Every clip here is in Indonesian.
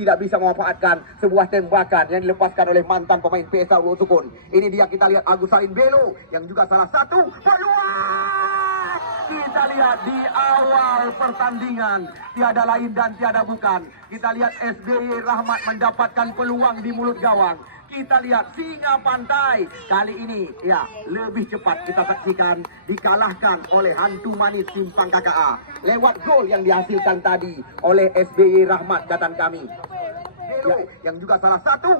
tidak bisa memanfaatkan sebuah tembakan yang dilepaskan oleh mantan pemain PSA Ulu Sukun. Ini dia, kita lihat Agus Salim Belo yang juga salah satu peluang. Kita lihat di awal pertandingan, tiada lain dan tiada bukan. Kita lihat SBY Rahmat mendapatkan peluang di mulut gawang. Kita lihat Singa Pantai kali ini ya lebih cepat, kita saksikan dikalahkan oleh Hantu Manis Simpang KKA lewat gol yang dihasilkan tadi oleh SBY Rahmat katan kami ya, yang juga salah satu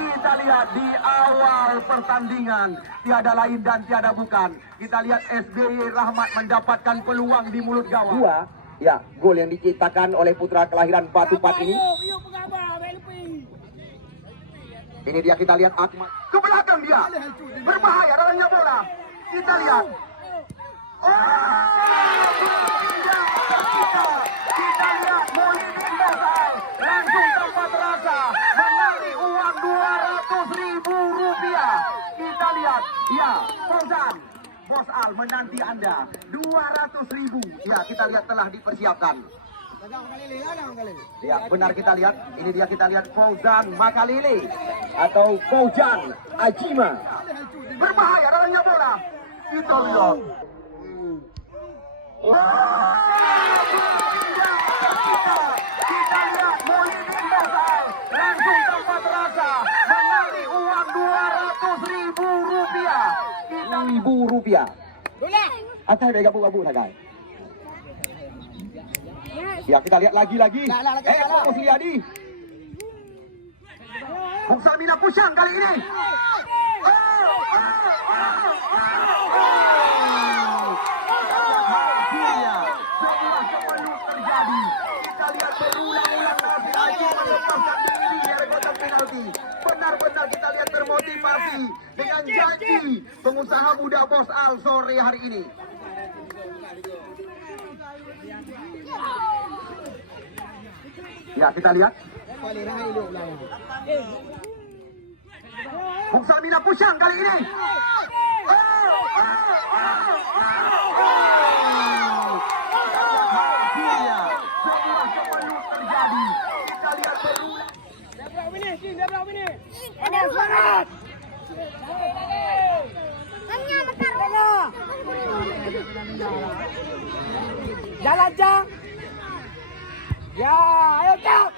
kita lihat di awal pertandingan, tiada lain dan tiada bukan. Kita lihat SBY Rahmat mendapatkan peluang di mulut gawang. Dua, ya, gol yang diciptakan oleh putra kelahiran Batupat ini. Ini dia, kita lihat Akmal ke belakang, dia berbahaya dalamnya bola. Kita lihat. Kita lihat Molini Bosal langsung tanpa terasa menarik uang Rp200.000. Kita lihat, ya, Fauzan Bosal menanti Anda Rp200.000. Ya, kita lihat telah dipersiapkan. Ya, benar, kita lihat. Ini dia, kita lihat Fauzan Makalele atau Fauzan Ajima. Berbahaya dalamnya bola. Kita lihat. Kita lihat Molini Bosal langsung tanpa terasa menarik uang Rp200.000. Rp1.000. Atas mega buka guys. Ya, kita lihat lagi. Musliadi. Muksamina Pusyang kali ini. Terjadi. Kita lihat berulang-ulang lagi melepaskan diri dari kotak penalti. Benar-benar kita lihat termotivasi dengan janji pengusaha muda Bos Al sore hari ini. Ya, kita lihat. Muksamina Pusyang kali ini. Terjadi. Kita lihat berulang. Jalan, Cak. Ya, ayo, Cak.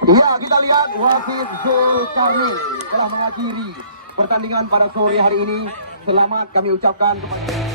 Iya, kita lihat wasit Zulkarnain telah mengakhiri pertandingan pada sore hari ini. Selamat kami ucapkan kepada